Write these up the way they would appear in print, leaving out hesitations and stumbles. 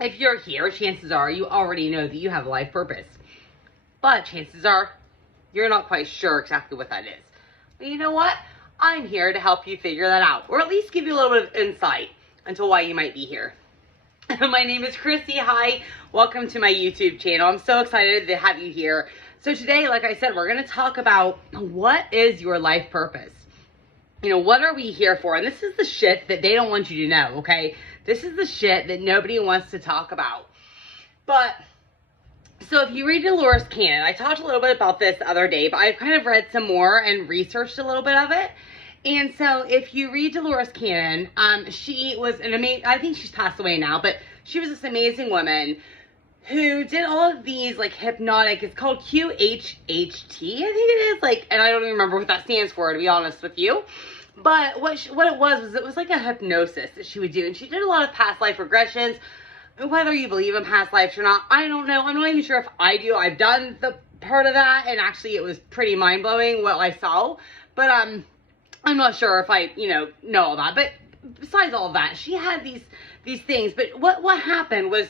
if you're here, chances are you already know that you have a life purpose. But chances are you're not quite sure exactly what that is. But you know what? I'm here to help you figure that out, or at least give you a little bit of insight into why you might be here. My name is Christy. Hi, welcome to my YouTube channel. I'm so excited to have you here. So today, like I said, we're going to talk about what is your life purpose. You know, what are we here for? And this is the shit that they don't want you to know, okay? This is the shit that nobody wants to talk about. But, so if you read Dolores Cannon, I talked a little bit about this the other day, but I've kind of read some more and researched a little bit of it. And so if you read Dolores Cannon, she was an amazing, I think she's passed away now, but she was this amazing woman who did all of these like hypnotic, it's called QHHT, I think it is, like, and I don't even remember what that stands for, to be honest with you. But what it was like a hypnosis that she would do, and she did a lot of past life regressions. Whether you believe in past lives or not, I don't know. I'm not even sure if I do. I've done the part of that, and actually it was pretty mind-blowing what I saw. But I'm not sure if I, know all that. But besides all of that, she had these things. But what happened was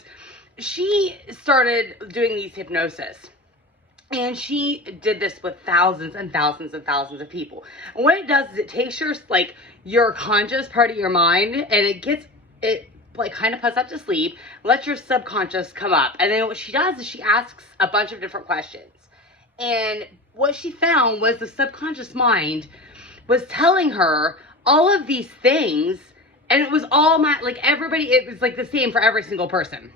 she started doing these hypnosis. And she did this with thousands and thousands and thousands of people. And what it does is it takes your conscious part of your mind, and it like kind of puts up to sleep, lets your subconscious come up. And then what she does is she asks a bunch of different questions. And what she found was the subconscious mind was telling her all of these things, and it was all it was like the same for every single person.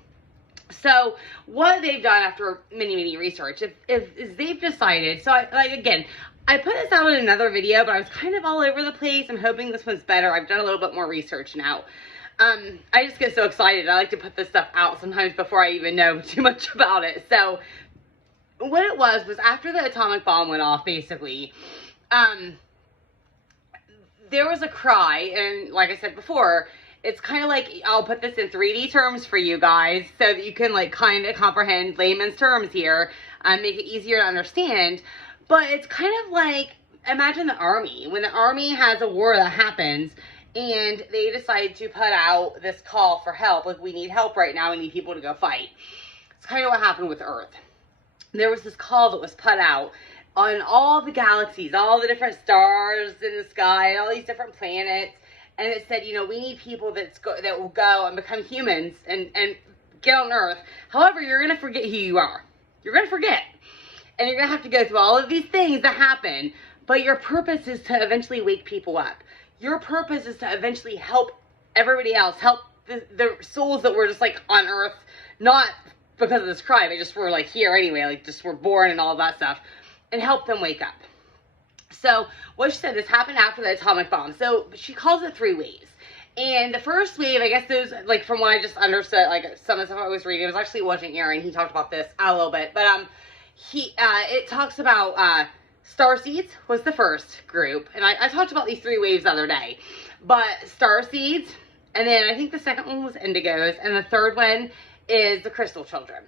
So what they've done after many research is they've decided, so I put this out in another video, but I was kind of all over the place. I'm hoping this one's better. I've done a little bit more research now. I just get so excited. I like to put this stuff out sometimes before I even know too much about it. So what it was after the atomic bomb went off, basically, there was a cry, and like I said before, it's kind of like, I'll put this in 3D terms for you guys so that you can like kind of comprehend layman's terms here, make it easier to understand. But it's kind of like, imagine the army. When the army has a war that happens and they decide to put out this call for help, like, we need help right now, we need people to go fight. It's kind of what happened with Earth. There was this call that was put out on all the galaxies, all the different stars in the sky, and all these different planets. And it said, we need people that will go and become humans and get on Earth. However, you're going to forget who you are. You're going to forget. And you're going to have to go through all of these things that happen. But your purpose is to eventually wake people up. Your purpose is to eventually help everybody else. Help the souls that were just like on Earth. Not because of this crime. They just were like here anyway. Like just were born and all of that stuff. And help them wake up. So what she said, this happened after the atomic bomb. So she calls it 3 waves. And the first wave, I guess those, like from what I just understood, like some of the stuff I was reading, I was actually watching Aaron. He talked about this a little bit. But it talks about starseeds was the first group. And I talked about these 3 waves the other day. But starseeds, and then I think the second one was indigos. And the third one is the crystal children.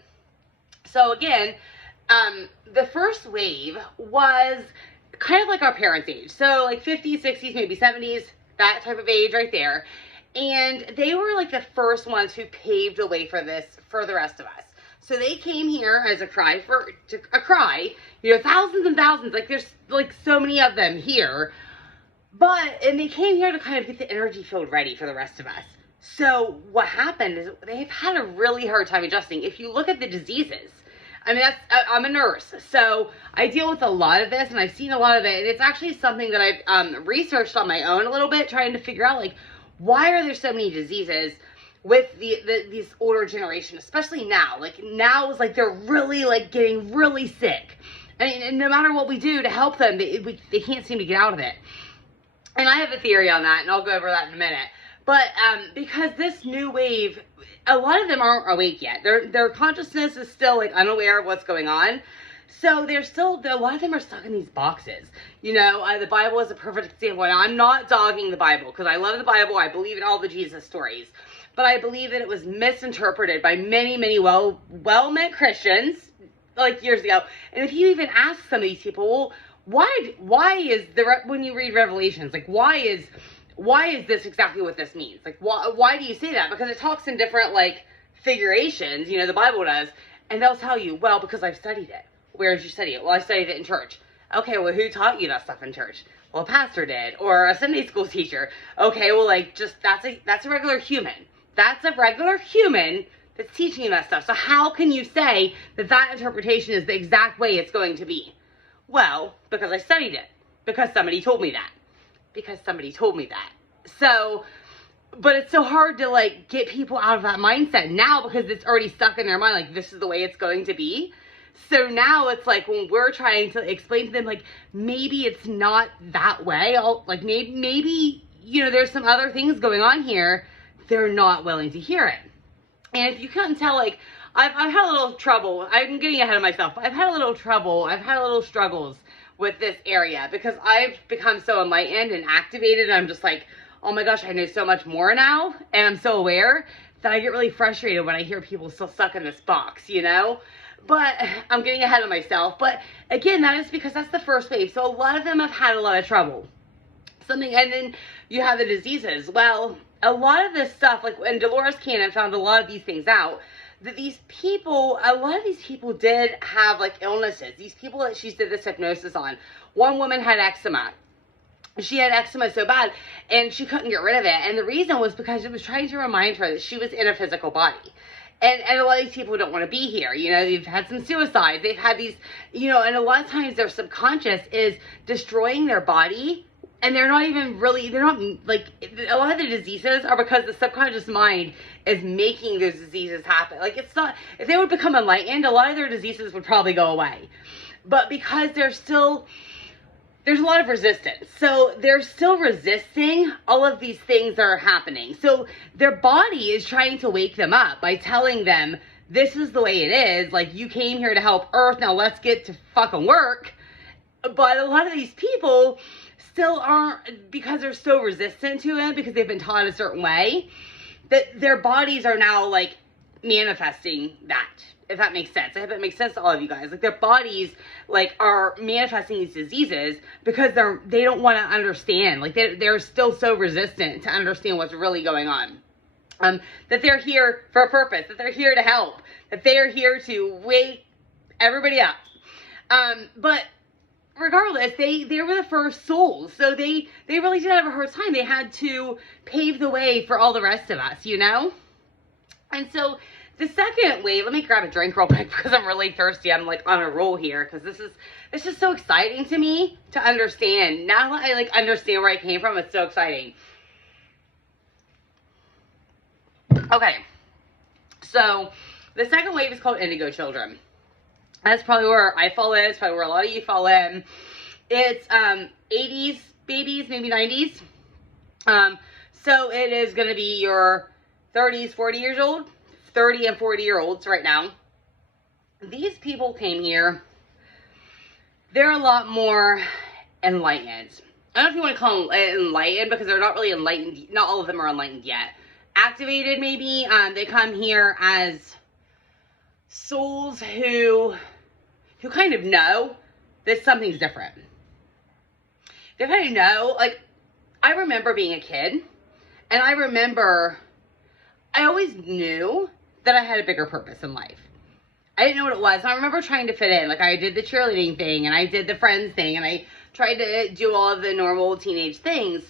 So again, the first wave was kind of like our parents' age. So like 50s, 60s, maybe 70s, that type of age right there. And they were like the first ones who paved the way for this for the rest of us. So they came here as a cry, thousands and thousands, like there's like so many of them here. And they came here to kind of get the energy field ready for the rest of us. So what happened is they've had a really hard time adjusting. If you look at the diseases, I mean, I'm a nurse, so I deal with a lot of this, and I've seen a lot of it, and it's actually something that I've researched on my own a little bit, trying to figure out, like, why are there so many diseases with these older generation, especially now? Like, now is like they're really, like, getting really sick. I mean, and no matter what we do to help them, they can't seem to get out of it. And I have a theory on that, and I'll go over that in a minute. But because this new wave, a lot of them aren't awake yet. Their consciousness is still like unaware of what's going on. So a lot of them are stuck in these boxes. The Bible is a perfect example. And I'm not dogging the Bible because I love the Bible. I believe in all the Jesus stories. But I believe that it was misinterpreted by many well-meant Christians like years ago. And if you even ask some of these people, well, why is when you read Revelations, like why is this exactly what this means? Like why do you say that? Because it talks in different like figurations, you know, the Bible does, and they'll tell you, well, because I've studied it. Where did you study it? Well, I studied it in church. Okay, well, who taught you that stuff in church? Well, a pastor did, or a Sunday school teacher. Okay, well, like, just, that's a regular human. That's a regular human that's teaching you that stuff. So how can you say that that interpretation is the exact way it's going to be? Well, because I studied it. Because somebody told me that. Because somebody told me that. So, but it's so hard to, like, get people out of that mindset now because it's already stuck in their mind, like, this is the way it's going to be. So now it's like when we're trying to explain to them, like, maybe it's not that way. Like, maybe, you know, there's some other things going on here. They're not willing to hear it. And if you couldn't tell, like, I've had a little trouble. I'm getting ahead of myself. I've had a little trouble. I've had a little struggles with this area because I've become so enlightened and activated. And I'm just like, oh my gosh, I know so much more now. And I'm so aware that I get really frustrated when I hear people still stuck in this box, you know? But I'm getting ahead of myself. But again, that is because that's the first wave. So a lot of them have had a lot of trouble. And then you have the diseases. Well, a lot of this stuff, like, and Dolores Cannon found a lot of these things out, that a lot of these people did have, like, illnesses. These people that she did this hypnosis on. One woman had eczema. She had eczema so bad, and she couldn't get rid of it. And the reason was because it was trying to remind her that she was in a physical body. And a lot of these people don't want to be here. You know, they've had some suicides. They've had these, you know, and a lot of times their subconscious is destroying their body. And they're not even really, they're not, like, a lot of the diseases are because the subconscious mind is making those diseases happen. Like, it's not, if they would become enlightened, a lot of their diseases would probably go away. But because there's a lot of resistance. So they're still resisting all of these things that are happening. So their body is trying to wake them up by telling them, this is the way it is. Like, you came here to help Earth, now let's get to fucking work. But a lot of these people still aren't, because they're so resistant to it, because they've been taught a certain way, that their bodies are now, like, manifesting that, if that makes sense. I hope that makes sense to all of you guys. Like, their bodies, like, are manifesting these diseases because they don't want to understand. Like, they're still so resistant to understand what's really going on. That they're here for a purpose, that they're here to help, that they're here to wake everybody up. But regardless, they were the first souls, so they really did have a hard time. They had to pave the way for all the rest of us, you know? And so the second wave, let me grab a drink real quick because I'm really thirsty. I'm, like, on a roll here because this is so exciting to me to understand. Now that I, like, understand where I came from, it's so exciting. Okay, so the second wave is called Indigo Children. That's probably where I fall in. It's probably where a lot of you fall in. It's 80s babies, maybe 90s. So it is going to be your 30s, 40 years old, 30 and 40-year-olds right now. These people came here. They're a lot more enlightened. I don't know if you want to call them enlightened because they're not really enlightened. Not all of them are enlightened yet. Activated, maybe. They come here as souls who kind of know that something's different. They kind of know, like, I remember being a kid, and I always knew that I had a bigger purpose in life. I didn't know what it was. I remember trying to fit in. Like, I did the cheerleading thing, and I did the friends thing, and I tried to do all of the normal teenage things.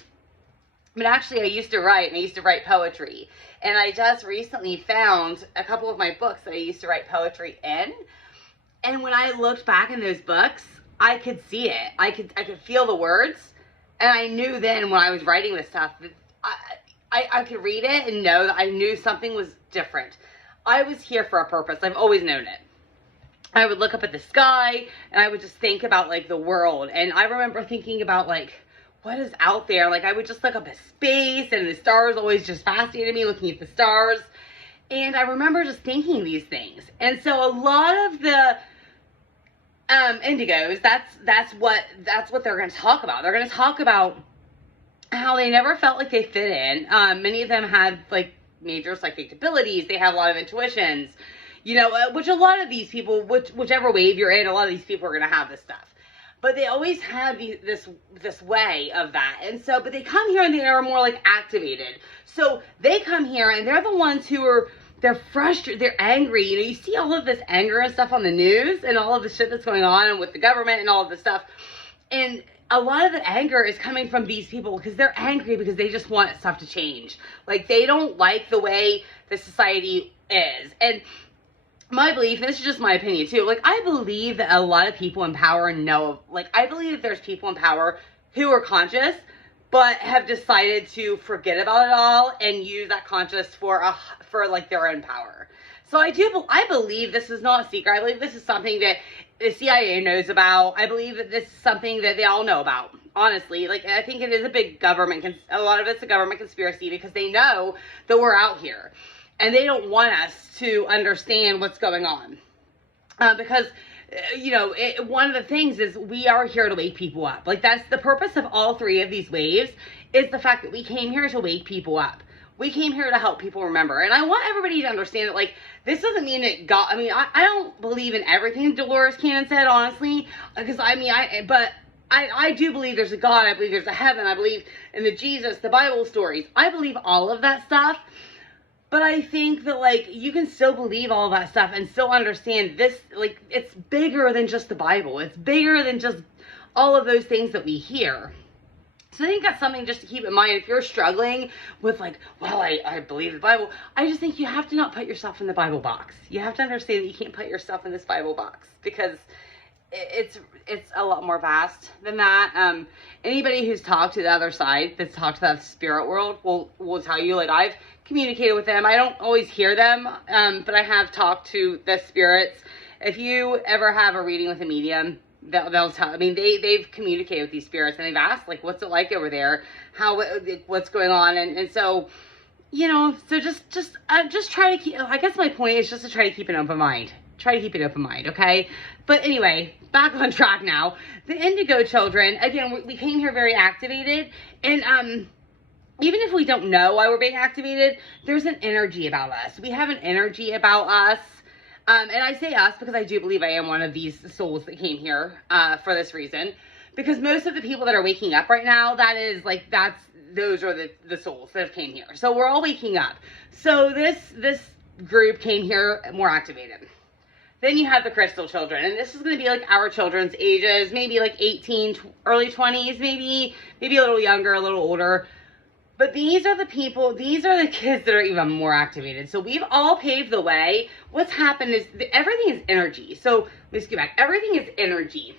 But actually, I used to write, and I used to write poetry. And I just recently found a couple of my books that I used to write poetry in. And when I looked back in those books, I could see it. I could feel the words. And I knew then when I was writing this stuff, that I could read it and know that I knew something was different. I was here for a purpose. I've always known it. I would look up at the sky, and I would just think about, like, the world. And I remember thinking about, like, what is out there? Like, I would just look up at space, and the stars always just fascinated me, looking at the stars. And I remember just thinking these things. And so a lot of the indigos, that's what they're going to talk about. They're going to talk about how they never felt like they fit in. Many of them had, like, major psychic abilities. They have a lot of intuitions, you know, which a lot of these people, whichever wave you're in, a lot of these people are going to have this stuff. But they always have this way of that. And so, but they come here and they are more, like, activated. So they come here and they're the ones who are they're frustrated, they're angry. You know, you see all of this anger and stuff on the news and all of the shit that's going on and with the government and all of this stuff. And a lot of the anger is coming from these people because they're angry because they just want stuff to change. Like, they don't like the way the society is. And my belief, and this is just my opinion too, like, I believe that a lot of people in power know, like, I believe that there's people in power who are conscious, but have decided to forget about it all and use that conscious for like their own power. So I believe this is not a secret. I believe this is something that the CIA knows about. I believe that this is something that they all know about. Honestly, like, I think it is a big government, a lot of it's a government conspiracy because they know that we're out here and they don't want us to understand what's going on. Because, you know, one of the things is we are here to wake people up. Like, that's the purpose of all three of these waves, is the fact that we came here to wake people up. We came here to help people remember. And I want everybody to understand that, like, this doesn't mean that God, I mean, I don't believe in everything Dolores Cannon said, honestly, because I do believe there's a God. I believe there's a heaven. I believe in the Jesus, the Bible stories. I believe all of that stuff. But I think that, like, you can still believe all that stuff and still understand this, like, it's bigger than just the Bible. It's bigger than just all of those things that we hear. So I think that's something just to keep in mind. If you're struggling with, like, well, I believe the Bible, I just think you have to not put yourself in the Bible box. You have to understand that you can't put yourself in this Bible box because it's a lot more vast than that. Anybody who's talked to the other side, that's talked to the spirit world, will tell you, like, I've communicated with them. I don't always hear them, but I have talked to the spirits. If you ever have a reading with a medium, they'll tell, I mean, they've communicated with these spirits and they've asked, like, what's it like over there? What's going on? And so, you know, so just try to keep, I guess my point is just to try to keep an open mind. Try to keep an open mind, okay? But anyway, back on track now. The Indigo children, again, we came here very activated, and even if we don't know why we're being activated, there's an energy about us. We have an energy about us. And I say us because I do believe I am one of these souls that came here for this reason. Because most of the people that are waking up right now, those are the souls that have came here. So we're all waking up. So this group came here more activated. Then you have the crystal children, and this is going to be like our children's ages, maybe like 18, early 20s, maybe a little younger, a little older. But these are the people, these are the kids that are even more activated. So we've all paved the way. What's happened is everything is energy. So let's get back. Everything is energy.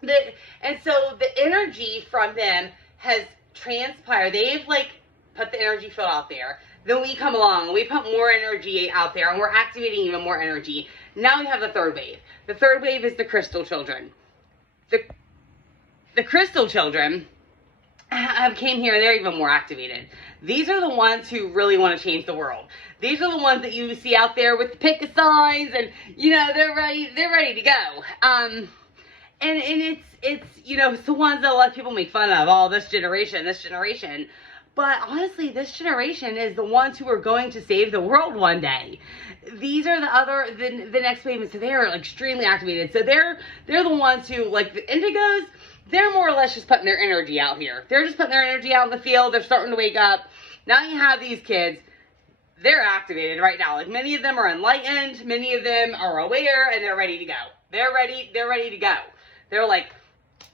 And so the energy from them has transpired. They've, like, put the energy field out there. Then we come along and we put more energy out there and we're activating even more energy. Now we have the third wave. The third wave is the crystal children. The crystal children came here, they're even more activated. These are the ones who really want to change the world. These are the ones that you see out there with the picket signs and, you know, they're ready to go. And it's, you know, it's the ones that a lot of people make fun of, all this generation. But honestly, this generation is the ones who are going to save the world one day. These are the next wave, so they're extremely activated. So they're the ones who, like the Indigos, they're more or less just putting their energy out here. They're just putting their energy out in the field. They're starting to wake up. Now you have these kids. They're activated right now. Like, many of them are enlightened. Many of them are aware, and they're ready to go. They're ready to go. They're like,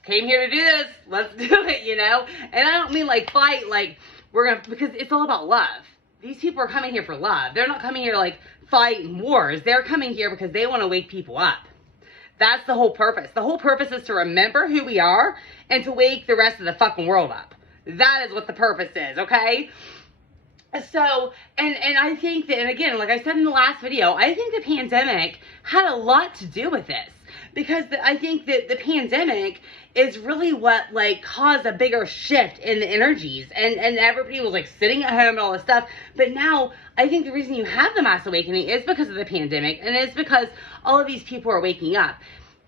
came here to do this. Let's do it, you know? And I don't mean like fight, like because it's all about love. These people are coming here for love. They're not coming here to like fight in wars. They're coming here because they want to wake people up. That's the whole purpose. The whole purpose is to remember who we are and to wake the rest of the fucking world up. That is what the purpose is, okay? So, and I think that, and again, like I said in the last video, I think the pandemic had a lot to do with this. Because I think that the pandemic is really what, like, caused a bigger shift in the energies. And everybody was, like, sitting at home and all this stuff. But now, I think the reason you have the mass awakening is because of the pandemic. And it's because all of these people are waking up.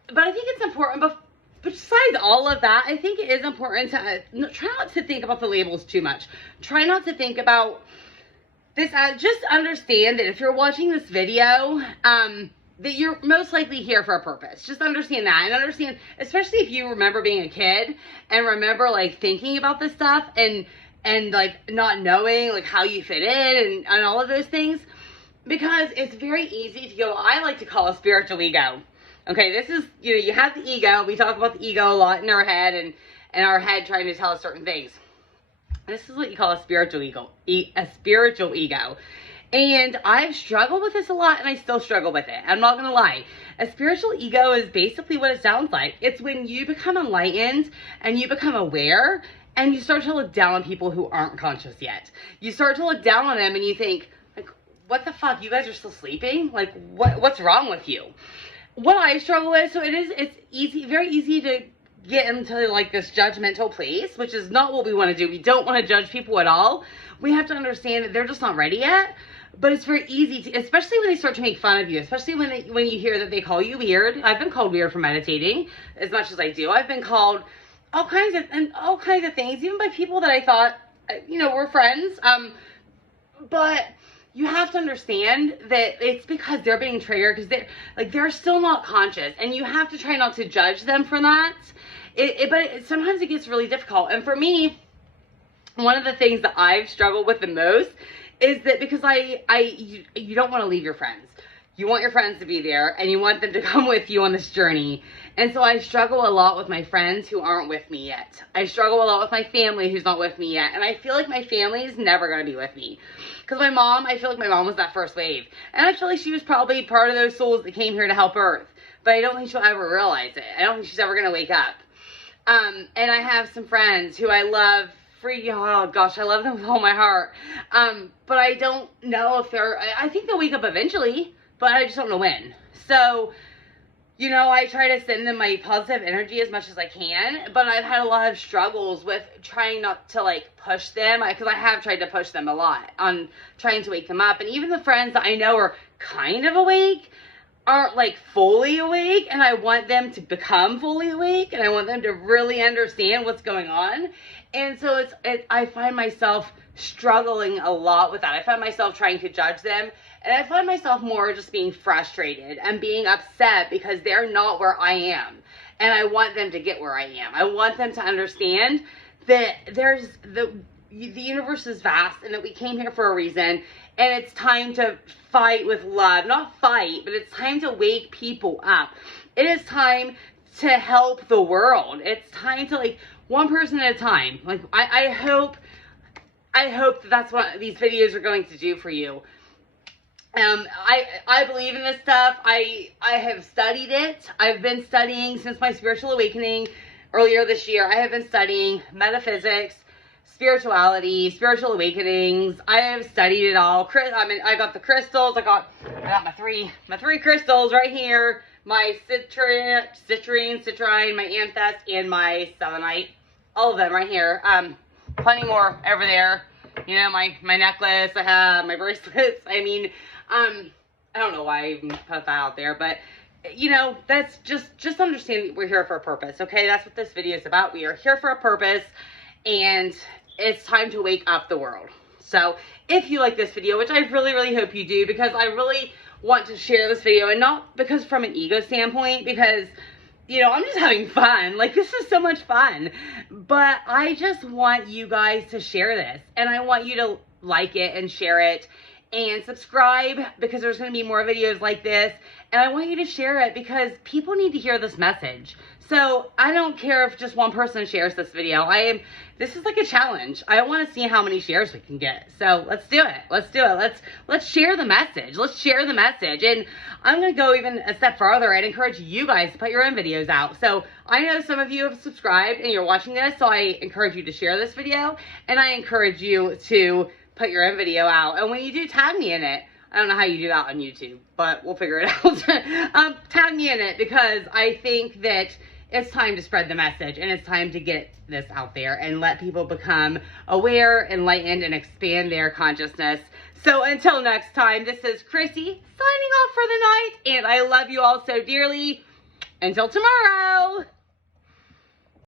But I think it's important, but besides all of that, I think it is important to try not to think about the labels too much. Try not to think about this. Just understand that if you're watching this video, that you're most likely here for a purpose. Just understand that, and understand, especially if you remember being a kid and remember like thinking about this stuff and like not knowing like how you fit in and all of those things. Because it's very easy to go, I like to call a spiritual ego. Okay, this is, you know, you have the ego. We talk about the ego a lot in our head, and our head trying to tell us certain things. This is what you call a spiritual ego. A spiritual ego. And I've struggled with this a lot, and I still struggle with it. I'm not going to lie. A spiritual ego is basically what it sounds like. It's when you become enlightened and you become aware, and you start to look down on people who aren't conscious yet. You start to look down on them and you think, like, what the fuck? You guys are still sleeping? Like, what's wrong with you? What I struggle with, so it's easy, very easy to get into like this judgmental place, which is not what we want to do. We don't want to judge people at all. We have to understand that they're just not ready yet. But it's very easy to, especially when they start to make fun of you, especially when you hear that they call you weird. I've been called weird for meditating as much as I do. I've been called all kinds of things, even by people that I thought, you know, were friends. But you have to understand that it's because they're being triggered, because they're still not conscious, and you have to try not to judge them for that. But sometimes it gets really difficult. And for me, one of the things that I've struggled with the most is that because you don't want to leave your friends. You want your friends to be there, and you want them to come with you on this journey. And so I struggle a lot with my friends who aren't with me yet. I struggle a lot with my family who's not with me yet. And I feel like my family is never going to be with me. Because my mom, I feel like my mom was that first wave. And I feel like she was probably part of those souls that came here to help Earth. But I don't think she'll ever realize it. I don't think she's ever going to wake up. And I have some friends who I love. Oh gosh, I love them with all my heart. But I don't know if I think they'll wake up eventually, but I just don't know when. So, you know, I try to send them my positive energy as much as I can, but I've had a lot of struggles with trying not to like push them, because I have tried to push them a lot on trying to wake them up. And even the friends that I know are kind of awake aren't like fully awake, and I want them to become fully awake, and I want them to really understand what's going on. And so I find myself struggling a lot with that. I find myself trying to judge them, and I find myself more just being frustrated and being upset because they're not where I am. And I want them to get where I am. I want them to understand that the universe is vast, and that we came here for a reason, and it's time to fight with love. Not fight, but it's time to wake people up. It is time to help the world. It's time to, like, one person at a time. Like, I hope that that's what these videos are going to do for you. I believe in this stuff. I have studied it. I've been studying since my spiritual awakening earlier this year. I have been studying metaphysics, spirituality, spiritual awakenings. I have studied it all. I got the crystals. I got my three crystals right here. My citrine, my amethyst, and my selenite. All of them right here. Plenty more over there. You know, my necklace, I have my bracelets. I mean, I don't know why I even put that out there, but you know, that's just understand that we're here for a purpose, okay? That's what this video is about. We are here for a purpose, and it's time to wake up the world. So if you like this video, which I really, really hope you do, because I really want to share this video, and not because from an ego standpoint, because, you know, I'm just having fun. Like, this is so much fun. But I just want you guys to share this, and I want you to like it and share it and subscribe, because there's going to be more videos like this. And I want you to share it because people need to hear this message. So I don't care if just one person shares this video. This is like a challenge. I want to see how many shares we can get. So let's do it. Let's do it. Let's share the message. Let's share the message. And I'm going to go even a step farther and encourage you guys to put your own videos out. So I know some of you have subscribed and you're watching this, so I encourage you to share this video, and I encourage you to put your own video out. And when you do, tag me in it. I don't know how you do that on YouTube, but we'll figure it out. Tag me in it, because I think that it's time to spread the message, and it's time to get this out there and let people become aware, enlightened, and expand their consciousness. So until next time, this is Chrissy signing off for the night, and I love you all so dearly. Until tomorrow.